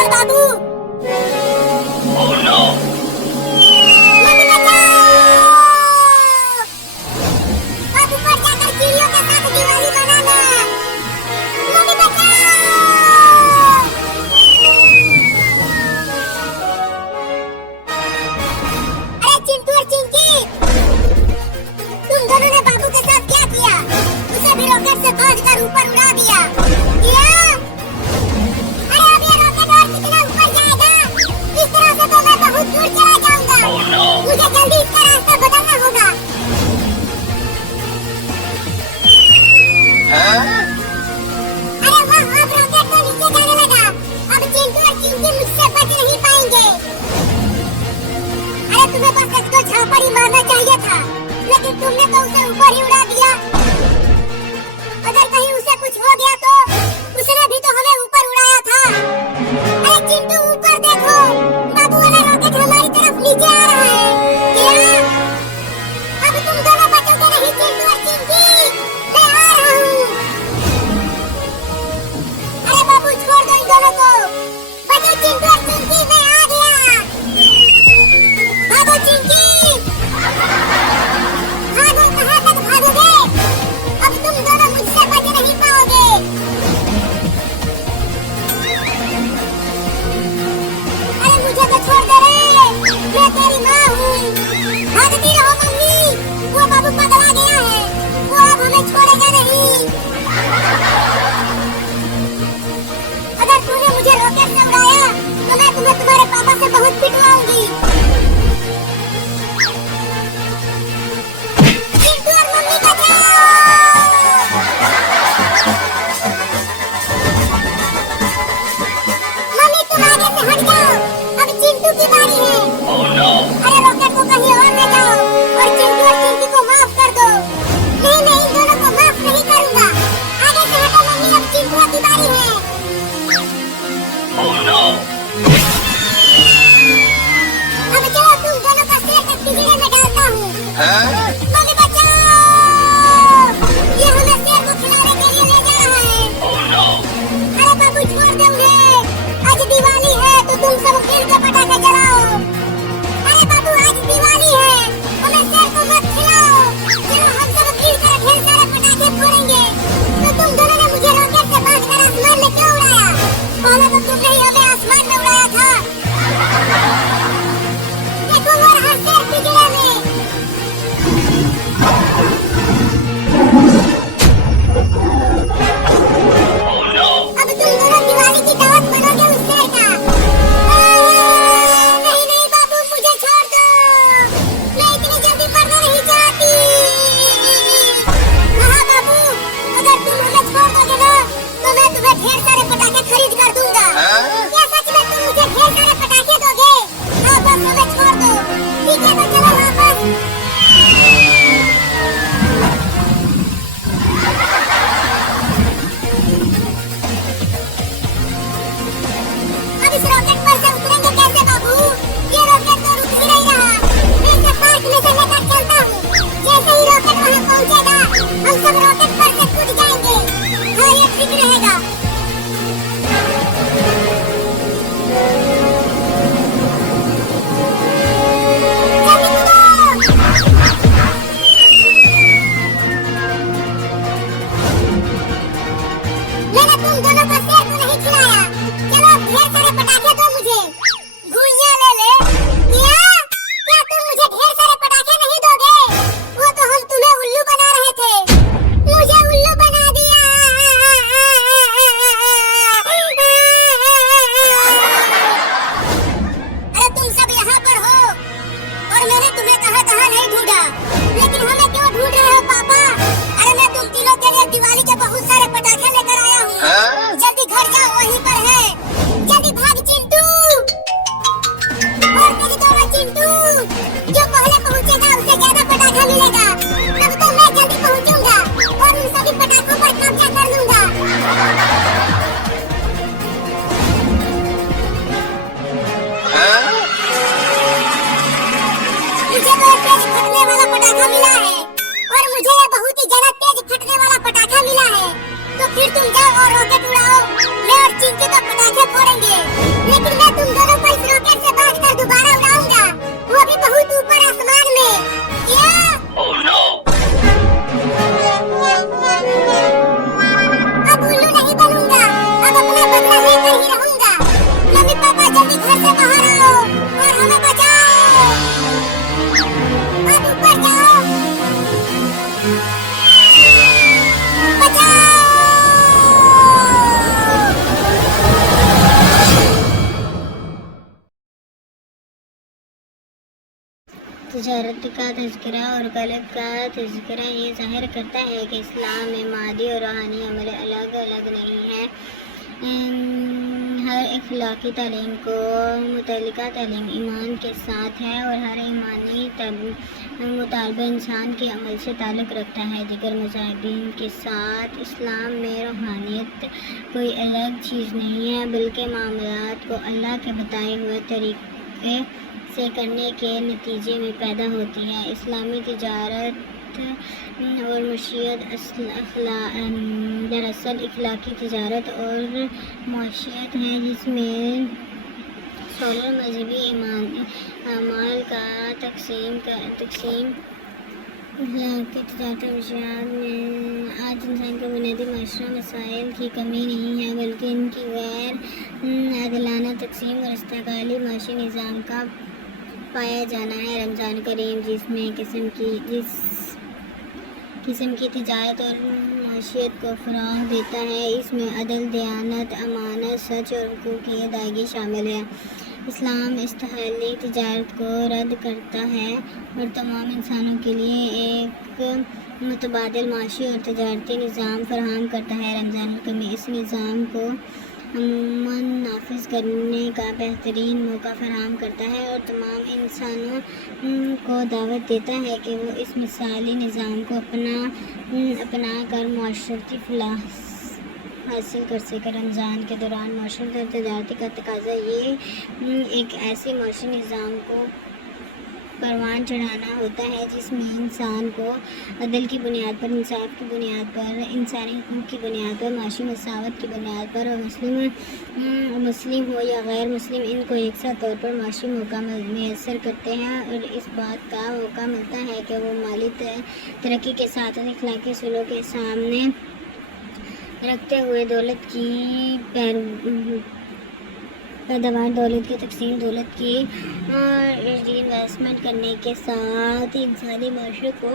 Uncle बाबू। Oh no! Mummy बचाओ। बाबू पर जाकर चिड़ियों के साथ दिवाली मनाना। मम्मी बचाओ। अरे चिंटू और चिंकी, तुम दोनों ने बाबू के साथ क्या किया? उसे भी रॉकेट से बांधकर ऊपर उड़ा दिया। अरे अब ये रॉकेट और कितना ऊपर जाएगा? इस तरह से तो मैं बहुत दूर चला जाऊंगा। Oh no! मुझे जल्दी इसका रास्ता बदलना होगा। अरे वाह, अब रॉकेट तो नीचे जाने लगा। अब चिंटू और चिंकी मुझसे बच नहीं पाएंगे। अरे तुम्हें बस एक दो झापड़ ही मारना चाहिए था, लेकिन तुमने तो उसे ऊपर ही उड़ा दिया। अगर कहीं उसे कुछ हो गया तो उसने भी तो हमें ऊपर उड़ाया था। अरे चिंटू ऊपर देखो, बाबू वाला रॉकेट हमारी तरफ नीचे आ रहा है। क्या? अब तुम दोनों बचोगे नहीं चिंटू और चिंकी, मैं आ रहा हूँ। अरे बाबू छोड़ दो इन दोनों को। बचो चिंटू और चिंकी, मैं आ गया। भागो चिंकी, भागो, कहाँ तक भागोगे? अब तुम दोनों मुझसे बच नहीं पाओगे। अरे मुझे तो छोड़ दे रे, मैं तेरी माँ हूँ। भागती रहो मम्मी, वो बाबू पगला गया है, वो अब हमें छोड़ेगा नहीं। अगर तूने मुझे रॉकेट से उड़ाया तो मैं तुम्हें तुम्हारे पापा से बहुत पिटवाऊंगी। चिंटू और मम्मी बचाओ। मम्मी तुम आगे से हट जाओ, अब चिंटू की बारी है। Oh no! अरे रॉकेट को कहीं और ले जाओ और चिंटू और चिंकी को माफ कर दो। नहीं नहीं, इन दोनों को माफ नहीं करूंगा। आगे से हटो मम्मी, अब चिंटू की बारी है। Oh no! अब चलो तुम दोनों का सिर एक पिंजरे में डालता हूँ। मम्मी बचाओ, ये हमें शेर को खिलाने के लिए ले जा रहा है। Oh no! अरे बाबू छोड़ दो उन्हें, आज दिवाली है तो तुम सब मिल के पटाखे जलाओ। अरे बाबू आज दिवाली है, हमें शेर को मत खिलाओ। चलो हम सब मिल कर ढेर सारे पटाखे फोड़ेंगे। तो तुम दोनों ने मुझे रॉकेट से बांधकर आसमान में क्यों उड़ाया? पहले तो तुमने ही हमें आसमान में उड़ाया था। देखो वो रहा शेर पिंजरे में। Oh no! अब तुम दोनों दिवाली की दावत बनोगे उस शेर का। नहीं नहीं बाबू, मुझे छोड़ दो, मैं इतनी जल्दी मरना नहीं चाहती। हाँ बाबू, अगर तुम हमें छोड़ दोगे ना तो मैं तुम्हें ढेर सारे पटाखे खरीद कर दूंगा। क्या सच में तुम मुझे ढेर सारे पटाखे दोगे? हाँ बस हमें छोड़ दो। ठीक है तो चलो वापस। अब इस रॉकेट पर से उतरेंगे कैसे बाबू? ये रॉकेट तो रुक ही नहीं रहा। मैं इसे पार्क में से लेकर चलता हूँ। जैसे ही रॉकेट वहाँ पहुँचेगा हम सब रॉकेट पर से कूद जाएंगे। हाँ ये ठीक रहेगा। जल्दी कूदो। मैंने तुम दोनों को शेर को नहीं खिलाया। चलो अब ढेर सारे पटाखे दो मुझे। घुइयां ले ले। क्या तुम मुझे ढेर सारे पटाखे नहीं दोगे? वो तो हम तुम्हें उल्लू बना रहे थे। मुझे उल्लू बना दिया। अरे तुम सब यहाँ पर हो और मैंने तुम्हें कहाँ कहाँ नहीं ढूंढा, लेकिन हमें क्यों ढूंढ रहे हो पापा? अरे मैं तुम तीनों के लिए दिवाली के बहुत सारे पटाखे लेकर आया हूँ। जल्दी घर जाओ, वहीं पर है। जल्दी भाग चिंटू। और मेरी दोनों चिंटू, जो पहले पहुँचेगा उसे ज्यादा पटाखा मिलेगा। तब तो मैं जल्दी पहुँचूंगा और उन सभी पटाखों पर कब्जा कर लूंगा। मुझे तो एक तेज फटने वाला पटाखा मिला है और मुझे ये बहुत ही ज्यादा तेज फटने वाला पटाखा मिला है। तो फिर तुम जाओ और रॉकेट उड़ाओ, मैं और चिंकी तो पटाखे फोड़ेंगे। बदला लेकर ही रहूंगा। मम्मी पापा जल्दी घर से बाहर आओ और हमें बचाओ। आप ऊपर जाओ, बचाओ। तजारत का तज़किरा और कल्ब का तज़किरा ये ज़ाहिर करता है कि इस्लाम में मादी और रूहानी अमल अलग अलग नहीं है। हर इखलाकी तालीम को मुतल्लिका तालीम ईमान के साथ है और हर ईमानी मुतालबा इंसान के अमल से ताल्लुक़ रखता है। दीगर मज़ाहिबीन के साथ इस्लाम में रूहानियत कोई अलग चीज़ नहीं है, बल्कि मामलात को अल्लाह के बताए हुए तरीक़े से करने के नतीजे में पैदा होती है। इस्लामी तिजारत और मशीयत दरअसल इखलाकी तिजारत और मशीयत है, जिसमें सोलर मजहबी अमाल का तकसीम इखलाकी तिजारत और मशीयत में आज इंसान का बुनियादी माशरा मसाइल की कमी नहीं है, बल्कि इनकी गैर आदिलाना तकसीम और इस्तेकाली माशी निज़ाम का पाया जाना है। रमज़ान करीम जिसमें किस्म की तिजारत और माशियत को फ़रोग़ देता है, इसमें अदल, दयानत, अमानत, सच और हुकूक़ की अदायगी शामिल है। इस्लाम इस्तेहली तिजारत को रद्द करता है और तमाम इंसानों के लिए एक मुतबादिल माशी और तिजारती निज़ाम फराहम करता है। रमज़ान करीम इस निज़ाम को अमूमन नाफिज करने का बेहतरीन मौका फराहम करता है और तमाम इंसानों को दावत देता है कि वो इस मिसाली निज़ाम को अपना कर माशरती फलाह हासिल कर सके। रमज़ान के दौरान माशरत और तजारती का तकाज़ा ये एक ऐसे माशी निज़ाम को परवान चढ़ाना होता है जिसमें इंसान को अदल की बुनियाद पर, इंसाफ की बुनियाद पर, इंसानी हुकूक़ की बुनियाद पर, माशी मसावत की बुनियाद पर और मुस्लिम हो या गैर मुस्लिम इनको यकसा तौर पर माशी मौका मैसर करते हैं और इस बात का मौका मिलता है कि वो माली तरक्की के साथ इखलाकी उसूलों के सामने रखते हुए दौलत की पैदावार, दौलत की तकसीम, दौलत की इन्वेस्टमेंट करने के साथ इंसानी माशरे को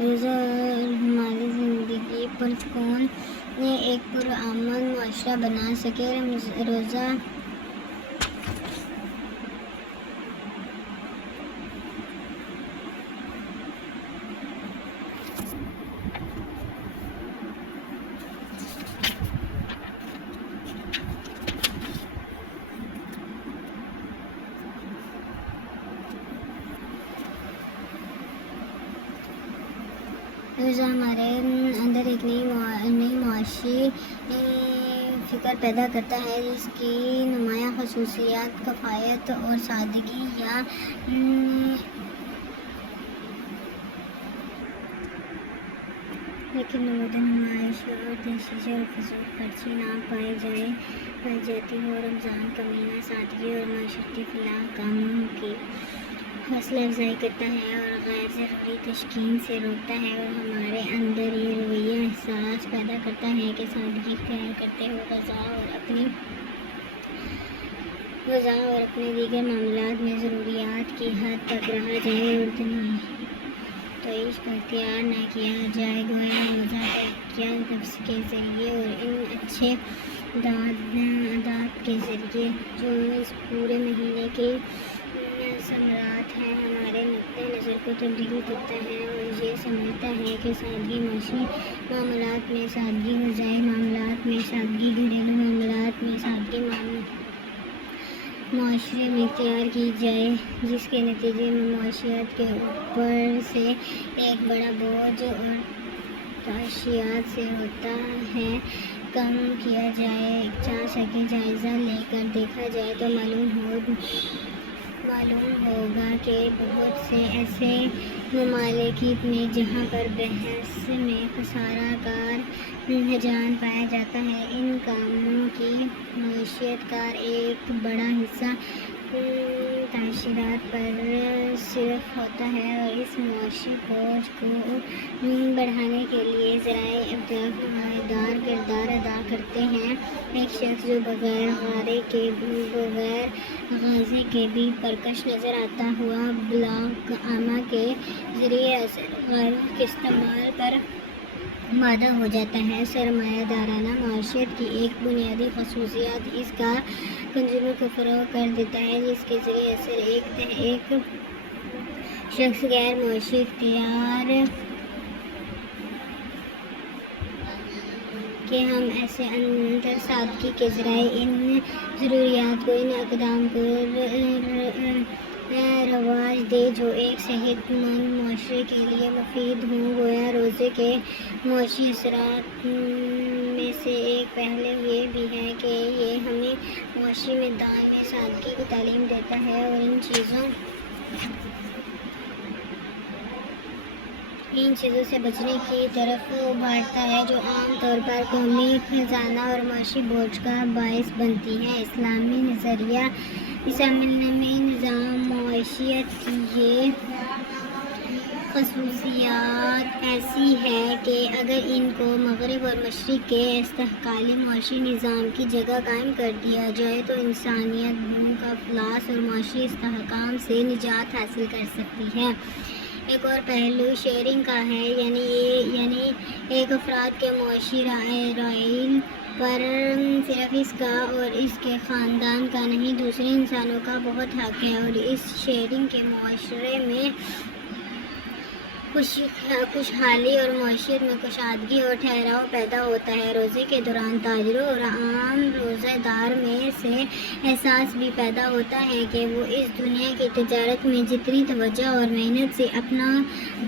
रोज़ा और हमारी ज़िंदगी पर कौन एक पुरअमन माशरा बना सके। रोज़ा रोज़ा हमारे अंदर एक नई मुआशी फ़िक्र पैदा करता है, जिसकी नुमायाँ ख़ुसूसियात कफ़ायत और सादगी या लेकिन नमूद नुमाइश और तशीश और फजूल खर्ची ना पाई जाती हो। रमज़ान का महीना सादगी और माशरती फलाह कामों की हौसला अफजाई करता है और गैर ज़रूरी तशकीन से रोकता है और हमारे अंदर ये रवैया एहसास पैदा करता है कि सादगी इख्तियार करते हुए ग़ज़ा और अपने दीगर मामलात में ज़रूरियात की हद तक रहा जाए और तईश को इख्तियार न किया जाए। गोया रोज़ा तकिया नफ्स के ज़रिए और इन अच्छे आदात के ज़रिए जो इस पूरे महीने के समरात हैं, हमारे नुक्ते नज़र को तब्दील करता है और ये समझता है कि सादगी माशी मामलात में सादगी, ग़ज़ाई मामलात में सादगी, घरेलू मामलात में सादगी माशरे में इख्तियार की जाए, जिसके नतीजे में माशियात के ऊपर से एक बड़ा बोझ और ताशियात से होता है कम किया जा सके। जायज़ा लेकर देखा जाए तो मालूम होगा कि बहुत से ऐसे ममालिक में जहाँ पर बहस में खसारा कार रुझान पाया जाता है, इन कामों की मईशत का एक बड़ा हिस्सा تاشرات پر صرف ہوتا ہے اور اس معاشی بوجھ کو بڑھانے کے لیے ذرائع ابداع نمایاں کردار ادا کرتے ہیں۔ ایک شخص جو بغیر غازے کے بھی پرکش نظر آتا ہوا بلاک عامہ کے ذریعے اثر غیروں کے استعمال پر مادہ ہو جاتا ہے۔ سرمایہ دارانہ معیشت کی ایک بنیادی خصوصیت اس کا کنزیومر کو فروغ کر دیتا ہے، جس کے ذریعے اثر ایک شخص غیر معاشی اختیار کہ ہم ایسے اندر سادگی کے ذرائع ان ضروریات کو، ان اقدام کو رواج دے جو ایک صحت مند معاشرے کے لیے مفید ہوں۔ گویا روزے کے معاشی اثرات میں سے ایک پہلو یہ بھی ہے کہ یہ ہمیں معاشی میدان میں سادگی کی تعلیم دیتا ہے اور ان چیزوں سے بچنے کی طرف ابھارتا ہے جو عام طور پر قومی خزانہ اور معاشی بوجھ کا باعث بنتی ہیں۔ اسلامی نظام معیشت کی یہ خصوصیات ایسی ہے کہ اگر ان کو مغرب اور مشرق کے استحکامی معاشی نظام کی جگہ قائم کر دیا جائے تو انسانیت بھوک، افلاس اور معاشی استحکام سے نجات حاصل کر سکتی ہے۔ ایک اور پہلو شیئرنگ کا ہے، یعنی ایک افراد کے معاشی رائل پر صرف اس کا اور اس کے خاندان کا نہیں، دوسرے انسانوں کا بہت حق ہے، اور اس شیئرنگ کے معاشرے میں خوشحالی اور معیشت میں کشادگی اور ٹھہراؤ پیدا ہوتا ہے۔ روزے کے دوران تاجروں اور عام روزہ دار میں سے احساس بھی پیدا ہوتا ہے کہ وہ اس دنیا کی تجارت میں جتنی توجہ اور محنت سے اپنا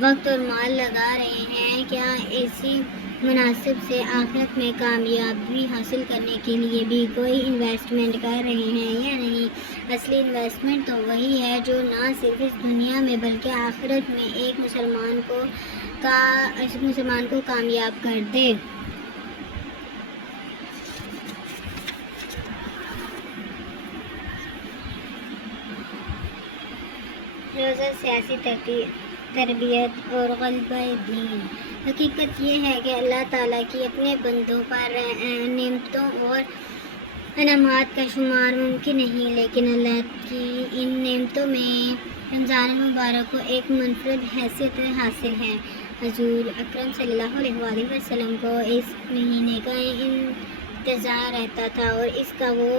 وقت اور مال لگا رہے ہیں، کیا اسی مناسب سے آخرت میں کامیابی حاصل کرنے کے لیے بھی کوئی انویسٹمنٹ کر رہے ہیں یا نہیں۔ اصلی انویسٹمنٹ تو وہی ہے جو نہ صرف اس دنیا میں بلکہ آخرت میں ایک مسلمان کو کامیاب کر دے۔ روزہ سیاسی تربیت اور غلبہ دین۔ حقیقت یہ ہے کہ اللہ تعالیٰ کی اپنے بندوں پر نعمتوں اور انعامات کا شمار ممکن نہیں، لیکن اللہ کی ان نعمتوں میں رمضان المبارک کو ایک منفرد حیثیت حاصل ہے۔ حضور اکرم صلی اللہ علیہ وآلہ وسلم کو اس مہینے کا انتظار رہتا تھا اور اس کا وہ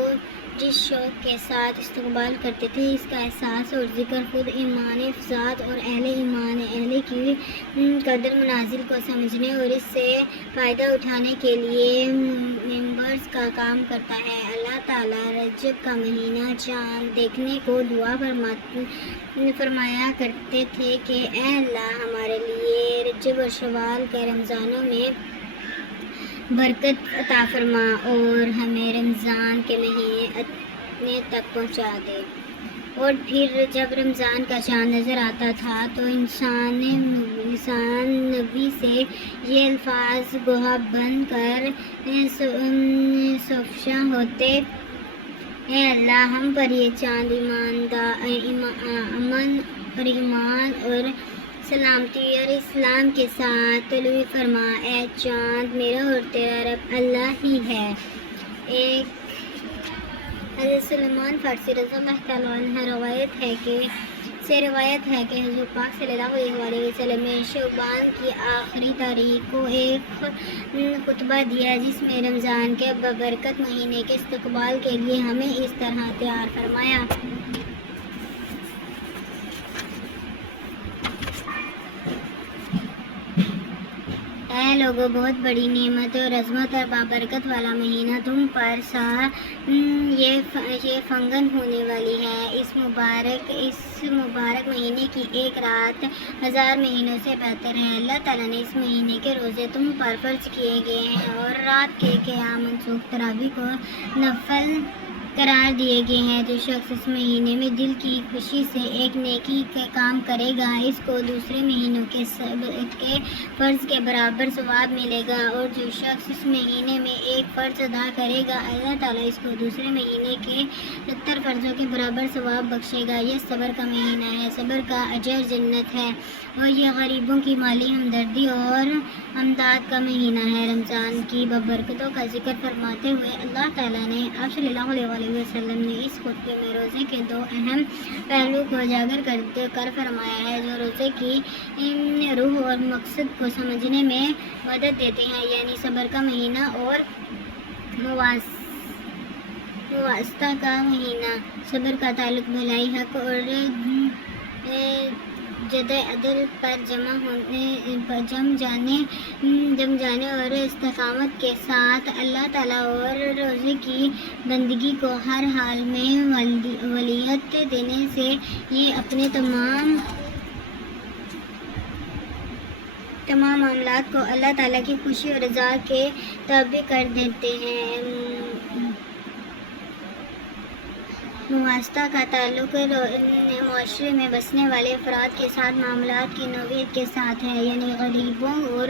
جس شوق کے ساتھ استقبال کرتے تھے، اس کا احساس اور ذکر خود ایمان افزاد اور اہل کی قدر منازل کو سمجھنے اور اس سے فائدہ اٹھانے کے لیے ممبرز کا کام کرتا ہے۔ اللہ تعالیٰ رجب کا مہینہ چاند دیکھنے کو دعا فرمایا کرتے تھے کہ اے اللہ، ہمارے لیے رجب اور شوال کے رمضانوں میں برکت عطا فرما اور ہمیں رمضان کے مہینے اپنے تک پہنچا دے۔ اور پھر جب رمضان کا چاند نظر آتا تھا تو لسان نبی سے یہ الفاظ گویا بن کر سفشاں ہوتے، اے اللہ، ہم پر یہ چاند امن اور ایمان اور سلامتی اور اسلام کے ساتھ طلوع فرما۔ اے چاند، میرا اور تیرا رب اللہ ہی ہے۔ ایک حضرت سلمان فارسی رضی اللہ تعالیٰ عنہ روایت ہے کہ حضور پاک صلی اللہ علیہ وآلہ وسلم نے شعبان کی آخری تاریخ کو ایک خطبہ دیا جس میں رمضان کے ببرکت مہینے کے استقبال کے لیے ہمیں اس طرح تیار فرمایا۔ اے لوگو، بہت بڑی نعمت اور عظمت اور بابرکت والا مہینہ تم پر یہ فنگن ہونے والی ہے۔ اس مبارک مہینے کی ایک رات 1000 مہینوں سے بہتر ہے۔ اللہ تعالیٰ نے اس مہینے کے روزے تم پر فرض کیے گئے ہیں اور رات کے قیام منسوخ تراویح کو نفل قرار دیے گئے ہیں۔ جو شخص اس مہینے میں دل کی خوشی سے ایک نیکی کا کام کرے گا اس کو دوسرے مہینوں کے فرض کے برابر ثواب ملے گا، اور جو شخص اس مہینے میں ایک فرض ادا کرے گا اللہ تعالیٰ اس کو دوسرے مہینے کے 70 فرضوں کے برابر ثواب بخشے گا۔ یہ صبر کا مہینہ ہے، صبر کا اجر جنت ہے، اور یہ غریبوں کی مالی ہمدردی اور امداد کا مہینہ ہے۔ رمضان کی ببرکتوں کا ذکر فرماتے ہوئے اللہ تعالیٰ نے آپ صلی اللہ علیہ وسلم نے اس خطبے میں روزے کے 2 اہم پہلو کو اجاگر کر فرمایا ہے جو روزے کی روح اور مقصد کو سمجھنے میں مدد دیتے ہیں، یعنی صبر کا مہینہ اور مواسطہ کا مہینہ۔ صبر کا تعلق بھلائی، حق اور جد عدل پر جم جانے اور استقامت کے ساتھ اللہ تعالیٰ اور روزے کی بندگی کو ہر حال میں ولیت دینے سے یہ اپنے تمام معاملات کو اللہ تعالیٰ کی خوشی اور رضا کے تابع کر دیتے ہیں۔ مواسطہ کا تعلق معاشرے میں بسنے والے افراد کے ساتھ معاملات کی نوعیت کے ساتھ ہے، یعنی غریبوں اور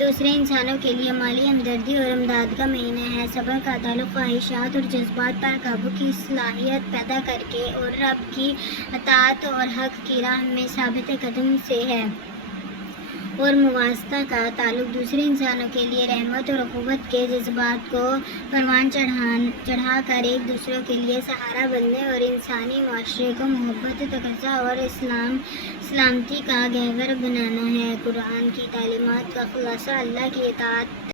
دوسرے انسانوں کے لیے مالی ہمدردی اور امداد کا مہینہ ہے۔ صبر کا تعلق خواہشات اور جذبات پر قابو کی صلاحیت پیدا کر کے اور رب کی اطاعت اور حق کی راہ میں ثابت قدم سے ہے، اور مواسطہ کا تعلق دوسرے انسانوں کے لیے رحمت اور اخوت کے جذبات کو پروان چڑھا کر ایک دوسرے کے لیے سہارا بننے اور انسانی معاشرے کو محبت، تقاضا اور سلامتی کا گہور بنانا ہے۔ قرآن کی تعلیمات کا خلاصہ اللہ کی اطاعت